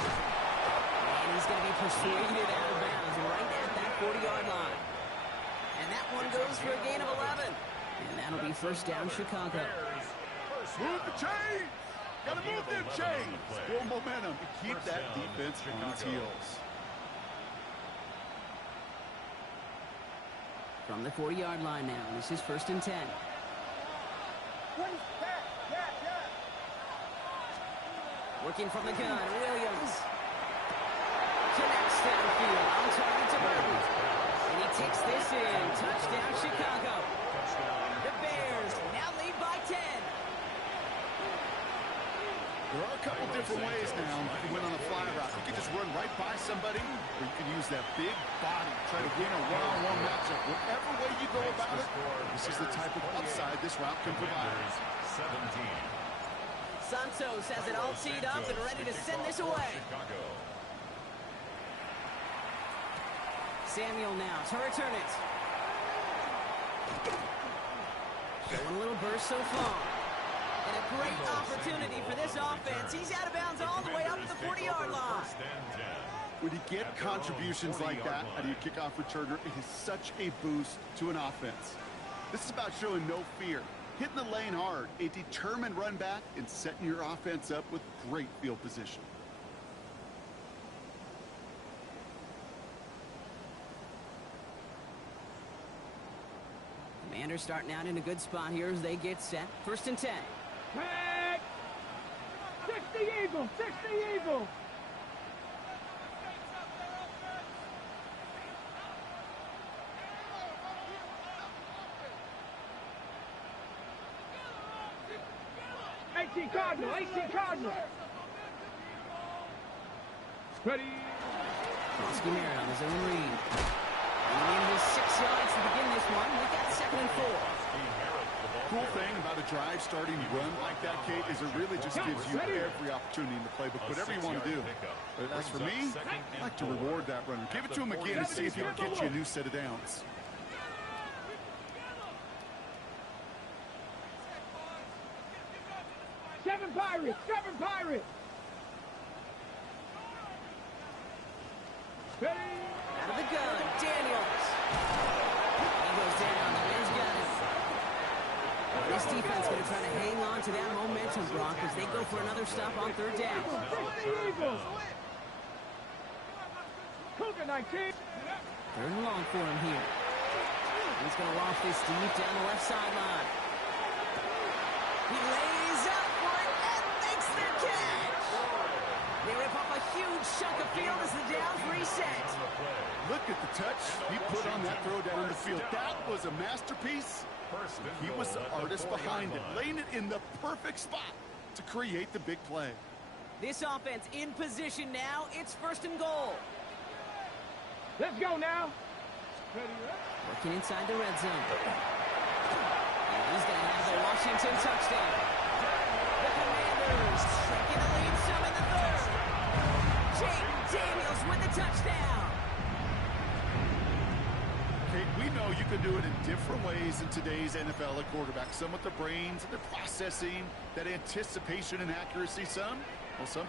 And he's going to be persuaded out of bounds right at that 40-yard line. And that one goes for a gain of 11. And that'll be first down, Chicago. Move the chains! Gotta move them chains! Build momentum and keep that defense on its heels. From the 40-yard line now, this is first and 10. Working from the gun, Williams. Connects downfield, on target to Burton. And he takes this in. Touchdown, Chicago. The Bears now lead by 10. There are a couple different ways now to win on a fly route. You can just run right by somebody, or you can use that big body, try to win a one-on-one matchup. Whatever way you go about it, this is the type of upside this route can provide. 17. Santos has it all teed up and ready to send this away. Samuel now to return it. Showing a little burst so far. And a great opportunity for this offense. He's out of bounds all the way up at the 40-yard line. When you get contributions like that out of your kickoff returner, it is such a boost to an offense. This is about showing no fear, hitting the lane hard, a determined run back, and setting your offense up with great field position. Commanders starting out in a good spot here as they get set. First and 10. Back! 60 Eagle! 60 Eagle! AC Cardinal! AC Cardinal! Ready! Kowski Merritt on his own read. And in his 6 yards to begin this one. We got second and 4. Cool thing about a drive starting run like that, Kate, is it really just gives you every opportunity in the playbook, whatever you want to do. But as for me, I like to reward that runner. Give it to him again and see if he can get you a new set of downs. Seven Pirates! Seven Pirates! Ready! Out of the gun, Daniels. He goes down. The Bears got him. This defense going to try to hang on to that momentum, Brock, as they go for another stop on third down. 60 Eagles! Cougar 19! Third and long for him here. He's going to loft this deep down the left sideline. He lays up for it and makes the catch. They rip off a huge chunk of field as the downs reset. Look at the touch he put on that throw down the field. That was a masterpiece. He was the artist behind it, laying it in the perfect spot to create the big play. This offense in position now. It's first and goal. Let's go now! Working inside the red zone. And he's going to have the Washington touchdown. The Commanders taking the lead some in the third. Jaden Daniels with the touchdown. Kate, we know you can do it in different ways in today's NFL at quarterback. Some with their brains, their processing, that anticipation and accuracy. Some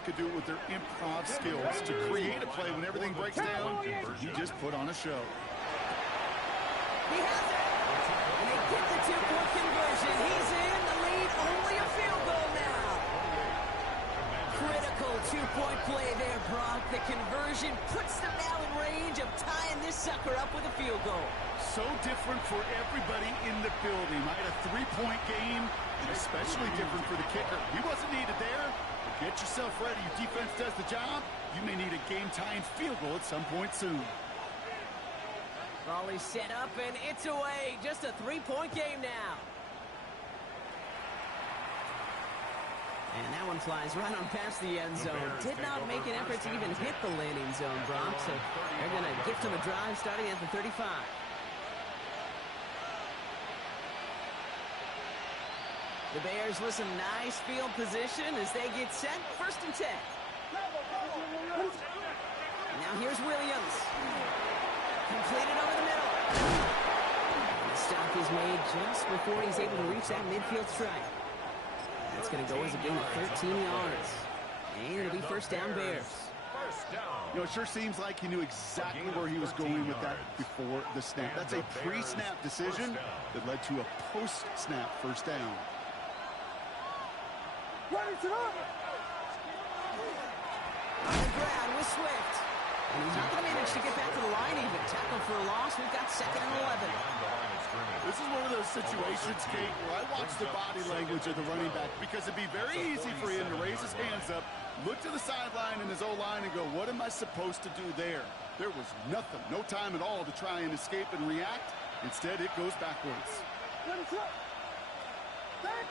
could do it with their improv skills to create a play when everything breaks down. You just put on a show. He has it. And they get the two-point conversion. He's in the lead. Only a field goal now. Critical two-point play there, Brock. The conversion puts them now in range of tying this sucker up with a field goal. So different for everybody in the building, right? A three-point game, and especially different for the kicker. He wasn't needed there. Get yourself ready. Your defense does the job. You may need a game-tying field goal at some point soon. Volley set up, and it's away. Just a three-point game now. And that one flies right on past the end zone. Did not make an effort to even hit the landing zone, Brock. So they're going to gift him a drive starting at the 35. The Bears listen, nice field position as they get set. First and 10. Now here's Williams. Completed over the middle. And the stop is made just before he's able to reach that midfield strike. That's going to go as a gain of 13 yards. And it'll be first down Bears. First down. You know, it sure seems like he knew exactly where he was going with that before the snap. That's a pre-snap decision that led to a post-snap first down. Run it up! On the ground with Swift. And he's not going to manage to get back to the line even. Tackle for a loss. We've got 2nd and 11. This is one of those situations, Kate, where I watch the body language of the running back because it'd be very easy for him to raise his hands up, look to the sideline in his O-line and go, what am I supposed to do there? There was nothing, no time at all to try and escape and react. Instead, it goes backwards. Run it up! Back!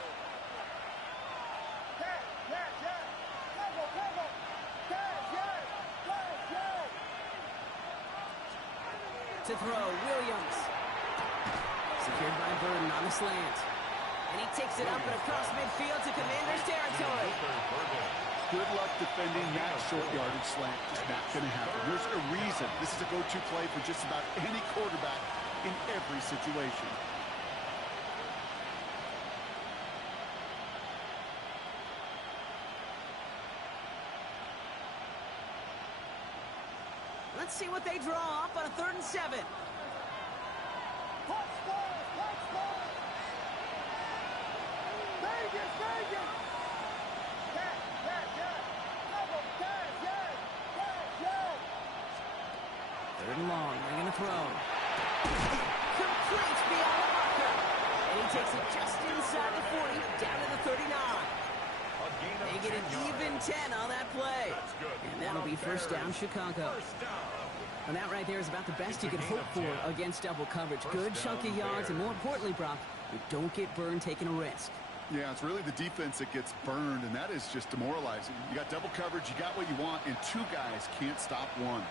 To throw, Williams. Secured by Burden on the slant. And he takes it up and across midfield to Commander's territory. Good luck defending that short yardage slant. Just not going to happen. There's a reason this is a go-to play for just about any quarterback in every situation. Let's see what they draw up on a 3rd and 7. Third and long. They're going to throw. Complete beyond the marker. And he takes it just inside the 40, down to the 39. They get an even 10 on that play. And that'll be first down Chicago. And that right there is about the best you can hope for against double coverage. Good chunky yards, and more importantly, Brock, you don't get burned taking a risk. Yeah, it's really the defense that gets burned, and that is just demoralizing. You got double coverage, you got what you want, and 2 guys can't stop one.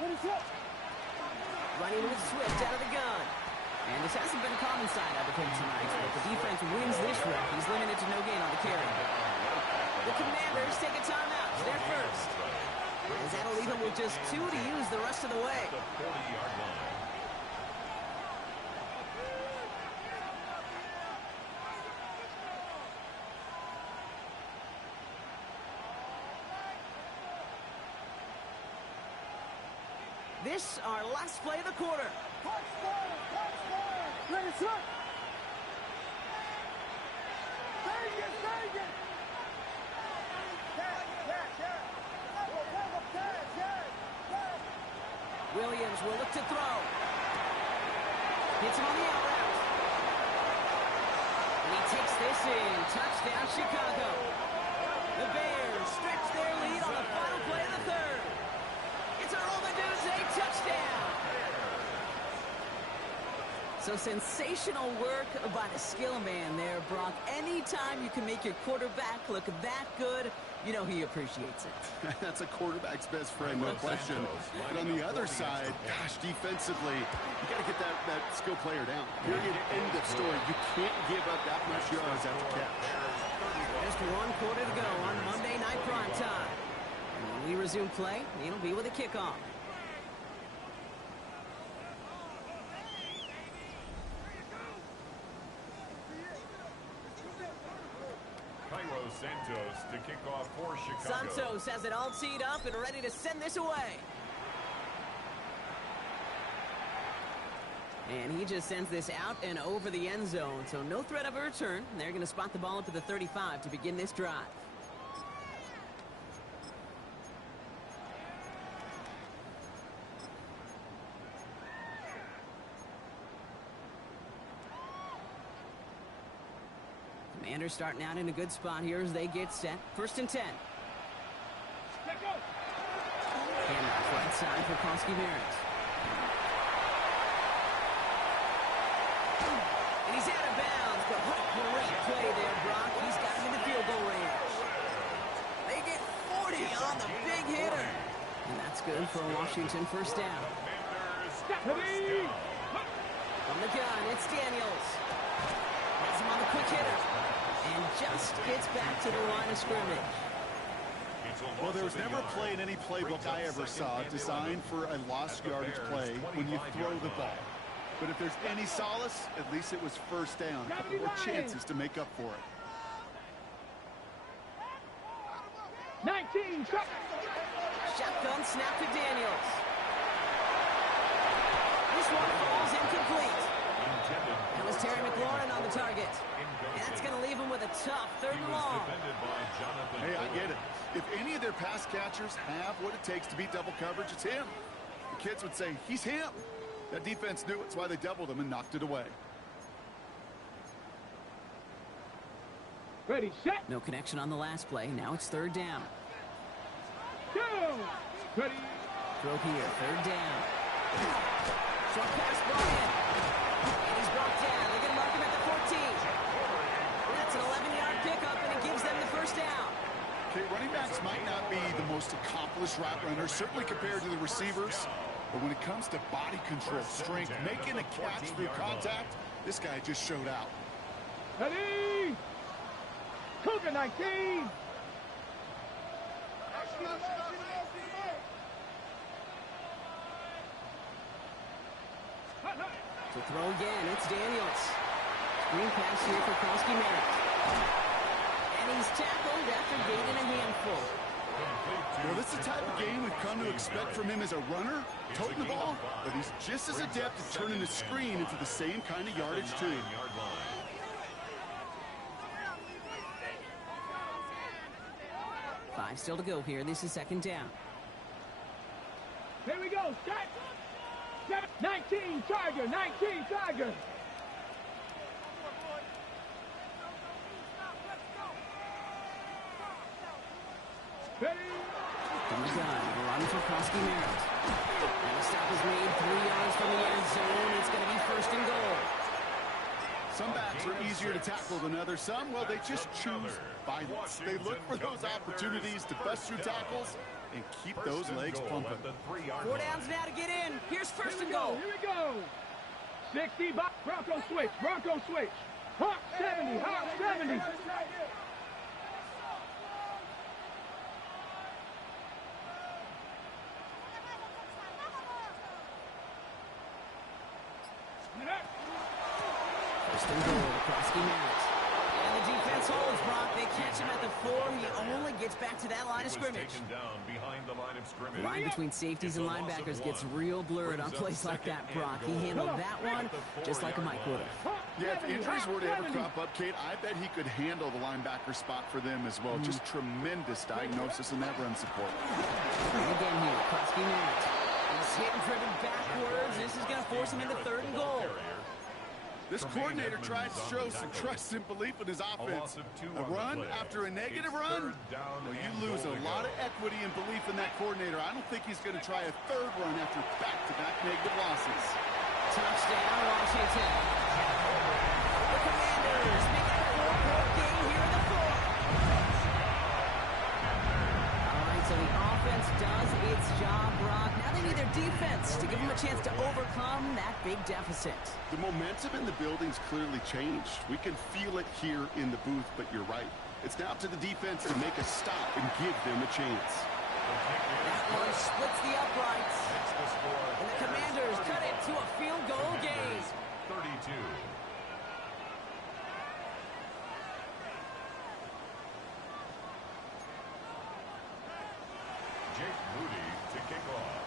Running with Swift out of the gun. And this hasn't been a common side of the him tonight, but the defense wins this rep. He's limited to no gain on the carry. The Commanders take a timeout. They're first. As that'll leave him with just 2 to use the rest of the way. The 40-yard line. This our last play of the quarter. Williams will look to throw. Hits him on the out route. And he takes this in. Touchdown, Chicago. The Bears stretch their lead on the final play of the 3rd. It's a Roman-Duzay touchdown. So sensational work by the skill man there, Brock. Anytime you can make your quarterback look that good, you know he appreciates it. That's a quarterback's best friend, no question. But on the other side, gosh, defensively, you got to get that skill player down. Period, end of story. You can't give up that much yards after catch. Just 1 quarter to go on Monday Night Primetime. And when we resume play, it'll be with a kickoff. Santos to kick off for Chicago. Santos has it all teed up and ready to send this away. And he just sends this out and over the end zone, so no threat of a return. They're going to spot the ball up to the 35 to begin this drive. Commanders starting out in a good spot here as they get set. 1st and 10. Handoff right side for Koski-Merritt. And he's out of bounds, but what a great play there, Brock. He's got him in the field goal range. They get 40 on the big hitter. And that's good for a Washington first down. From the gun, it's Daniels. Has him on the quick hitter. And just gets back to the line of scrimmage. Well, there was never a play in any playbook I ever saw designed for a lost yardage play when you throw the ball. But if there's any solace, at least it was first down. A couple more chances to make up for it. 19. Shotgun snap to Daniels. This one falls incomplete. That was Terry McLaurin on the target. And that's going to leave him with a tough 3rd and long. Hey, I get it. If any of their pass catchers have what it takes to beat double coverage, it's him. The kids would say, he's him. That defense knew it. It's why they doubled him and knocked it away. Ready, set. No connection on the last play. Now it's 3rd down. Go. Ready. Throw here, 3rd down. Short pass brought in. And he's brought down. They're going to mark him at the 14. That's an 11-yard pickup, and it gives them the 1st down. Okay, running backs might not be the most accomplished route runners, certainly compared to the receivers. But when it comes to body control, strength, making a catch through contact, this guy just showed out. Ready. Cougar 19. To throw again, it's Daniels. Screen pass here for Krosky Merritt. And he's tackled after gaining a handful. Well, this is the type of game we've come to expect from him as a runner, toting the ball, but he's just as adept at turning the screen into the same kind of yardage, too. 5 still to go here. This is 2nd down. Here we go. Start. 19, Tiger. 19, Tiger. Ready. From the gun, run for Krosky Merritt. And the stop is made 3 yards from the end zone. It's going to be 1st and goal. Some backs are easier to tackle than others. Some, well, they just choose violence. They look for those opportunities to bust through tackles and keep those legs pumping. 4 downs now to get in. Here's 1st and goal. Here we go. 60 box. Bronco switch. Bronco switch. Hawk 70. Hawk 70. First and goal, Krosky Merritt. And the defense holds, Brock. They catch him at the 4. He only gets back to that line of scrimmage. The line between safeties and linebackers gets real blurred on plays like that, Brock. He handled that one just like a Mike would have. Yeah, if injuries were to ever crop up, Kate, I bet he could handle the linebacker spot for them as well. Just tremendous diagnosis in that run support. And again here, Krosky Merritt. He's hit and driven backwards. This is going to force him into 3rd and goal. This coordinator tries to show some trust and belief in his offense. A run after a negative run? Well, you lose a lot of equity and belief in that coordinator. I don't think he's going to try a 3rd run after back-to-back negative losses. Touchdown, Washington. The Commanders make it a 4-point game here in the 4th. All right, so the offense does its job, Brock. Now they need their defense to give them a chance to overcome that big deficit. The momentum in the building's clearly changed. We can feel it here in the booth, but you're right. It's now up to the defense to make a stop and give them a chance. That one splits the uprights. And the Commanders cut it to a field goal game. 32. Jake Moody to kick off.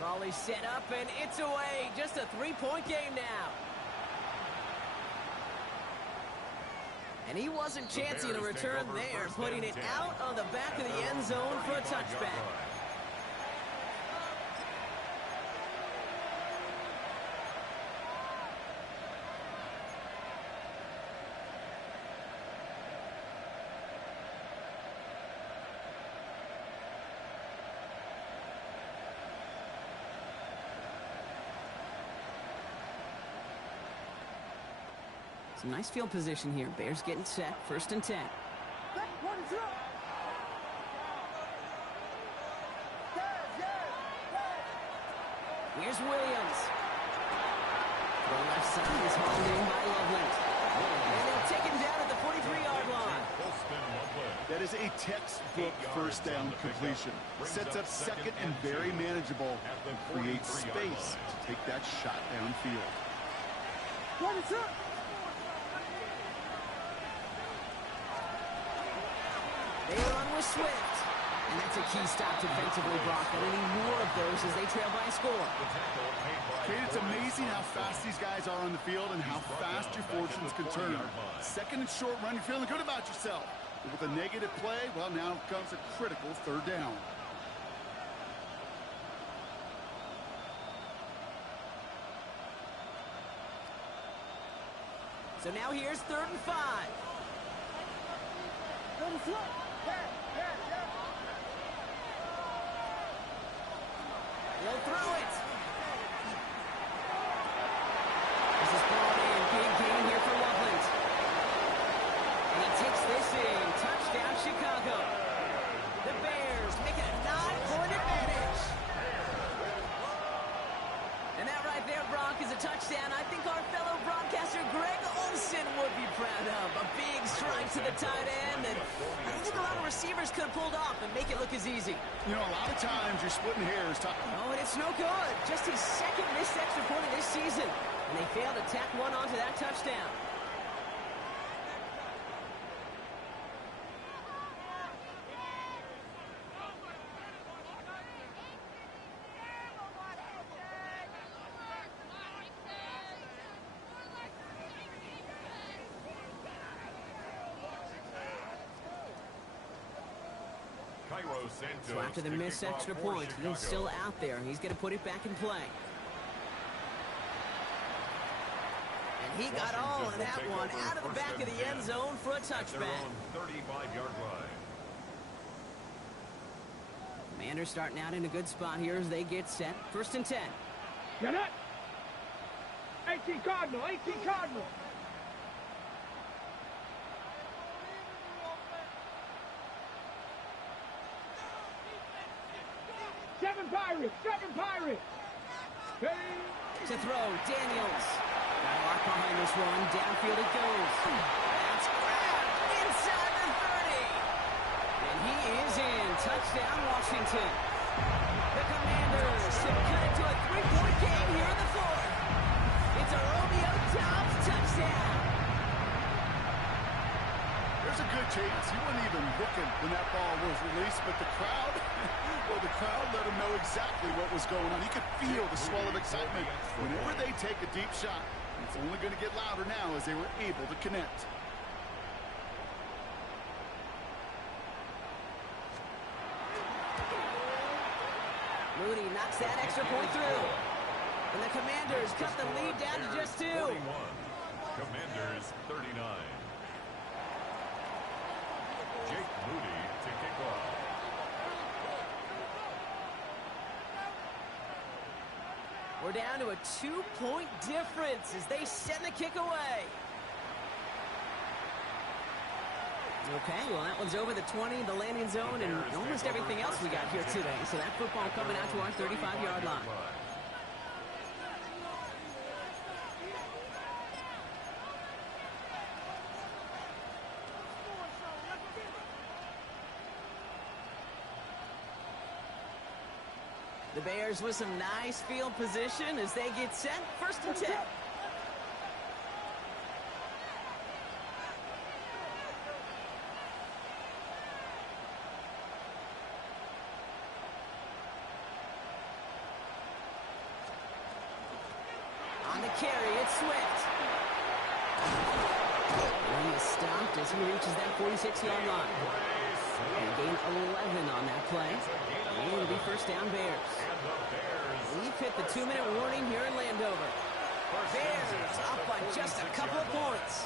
Volley set up, and it's away. Just a 3-point game now. And he wasn't chancing a return there, putting it out on the back of the end zone for a touchback. Some nice field position here. Bears getting set. 1st and 10. Here's Williams. The left side is hauled in by Loveland. And they'll take him down at the 43-yard line. That is a textbook 1st down completion. Sets up 2nd and very manageable. And creates space to take that shot downfield. They run with Swift. And that's a key stop defensively, Brock. They need more of those as they trail by a score. Kate, it's amazing how fast these guys are on the field and how fast your fortunes can turn. Second and short run, you're feeling good about yourself. But with a negative play, well, now comes a critical third down. So now here's 3rd and 5. They'll throw it. This is brought in. Big gain here for Loveland. And he takes this in. Touchdown, Chicago. The Bears make it a 9-point advantage. And that right there, Brock, is a touchdown I think our fellow broadcaster Greg Olsen would be proud of. A big strike to the tight end, and I don't think a lot of receivers could have pulled off and make it look as easy. You know, a lot of times you're splitting hairs. Oh, and it's no good. Just his second missed extra point of this season. And they failed to tack one onto that touchdown. So after the missed extra point, he's still out there. He's going to put it back in play. And he got all of that one out of the back of the end zone for a touchback. 35-yard line. Commanders starting out in a good spot here as they get set. 1st and 10. Get it! 18 Cardinal, 18 Cardinal. Seven Pirates! Hey. To throw, Daniels. Got a mark behind this one. Downfield it goes. That's grabbed inside the 30. And he is in. Touchdown, Washington. The Commanders have cut it to a 3-point game here in the 4th. It's a Romeo Doubs touchdown. There's a good chance he wasn't even looking when that ball was released, but the crowd, well, the crowd let him know exactly what was going on. He could feel the swell of excitement. Whenever they take a deep shot, it's only going to get louder now as they were able to connect. Mooney knocks that extra point through. And the Commanders cut the lead down to just 2. 41. Commanders 39. Jake Moody to kick off. We're down to a 2-point difference as they send the kick away. Okay, well, that one's over the 20, the landing zone, and almost everything else we got here today. So that football coming out to our 35-yard line. The Bears with some nice field position as they get set. 1st and 10. On the carry, it's Swift. And he is stopped as he reaches that 46-yard line. And gain 11 on that play. And it'll be 1st down Bears. We've hit the 2-minute warning here in Landover. Bears up by just a couple of points.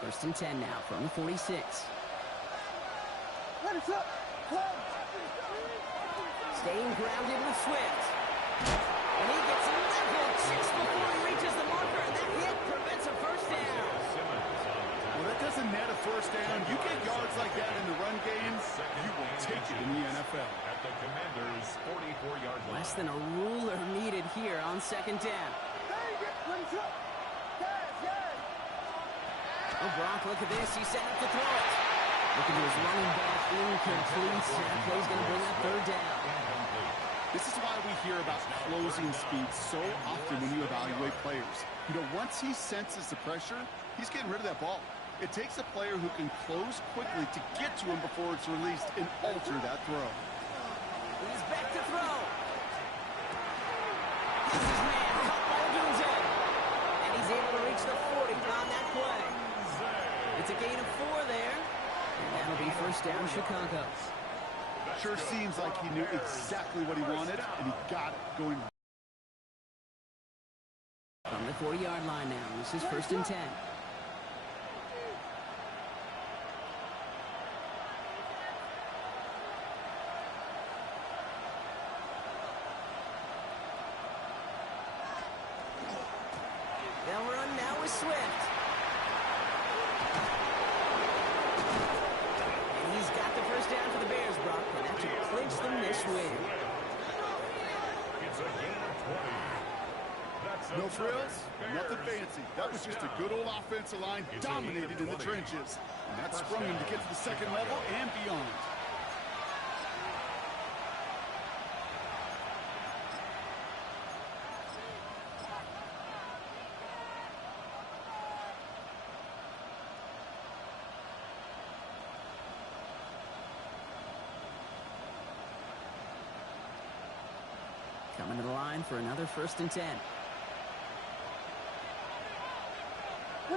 First and 10 now from the 46. Staying grounded with Swift. And he gets leveled just before he reaches the marker, and that hit prevents a 1st down. Well, that doesn't net a 1st down. You get yards like that in the run game, you will take it in the NFL. At the Commanders' 44-yard line. Less than a ruler needed here on 2nd down. Oh, Brock, look at this. He's set up to throw it. Looking to his running back, incomplete. That play's going to bring up 3rd down. This is why we hear about closing speed so often when you evaluate players. You know, once he senses the pressure, he's getting rid of that ball. It takes a player who can close quickly to get to him before it's released and alter that throw. He's back to throw. This is man caught by Odunze. And he's able to reach the 40 on that play. It's a gain of 4 there. And that'll be first down, Chicago. Sure seems like he knew exactly what he wanted, and he got it going. From the 40-yard line now, this is first and 10. They'll run now with Swift. And he's got the first down for the Bears, Brock, and that should clinch them this win. It's a gain of 20. No frills, nothing fancy. That was just a good old offensive line dominated in the trenches. And that sprung him to get to the second level and beyond. Coming to the line for another first and 10. On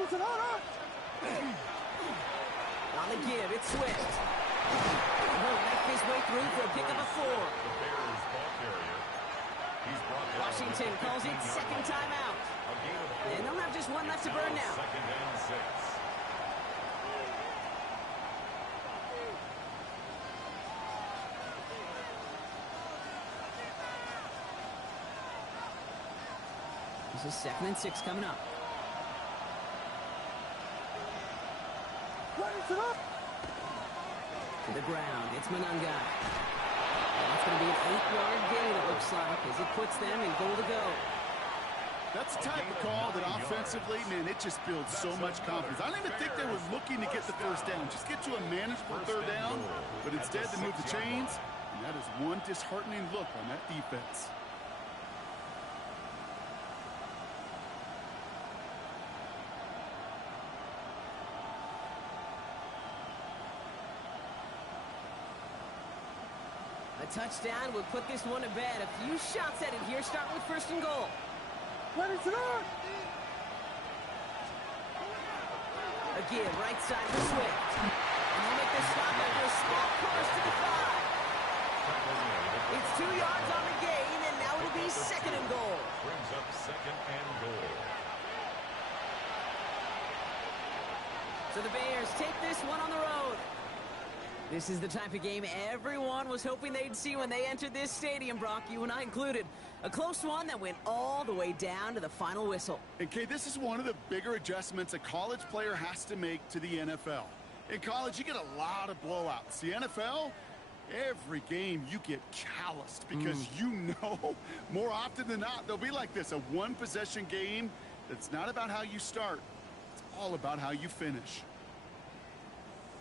the give, it's Swift. He'll make his way through for a pickup of 4. The Bears ball carrier. He's brought down Washington calls it second timeout. A gain of 4. And they'll have just one left to burn now. Second and 6. This is second and 6 coming up. To the ground, it's Manunga. That's going to be an 8-yard gain, it looks like, as it puts them in goal to go. That's the type of call that offensively, man, it just builds so much confidence. I don't even think they were looking to get the first down. Just get to a manageable third down, but instead they move the chains, and that is one disheartening look on that defense. A touchdown will put this one to bed. A few shots at it here, starting with first and goal. A give, right side for Swift. And he'll make the stop after a small push to the 5. It's 2 yards on the gain, and now it'll be second and goal. Brings up second and goal. So the Bears take this one on the road. This is the type of game everyone was hoping they'd see when they entered this stadium, Brock, you and I included. A close one that went all the way down to the final whistle. And, Kay, this is one of the bigger adjustments a college player has to make to the NFL. In college, you get a lot of blowouts. The NFL, every game you get calloused because you know more often than not they'll be like this, a one-possession game that's not about how you start. It's all about how you finish.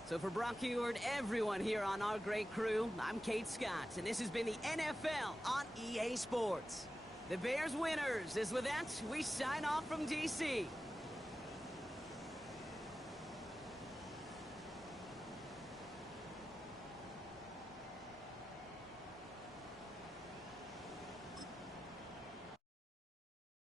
So for Brock Huard, everyone here on our great crew, I'm Kate Scott, and this has been the NFL on EA Sports. The Bears winners, as with that, we sign off from D.C.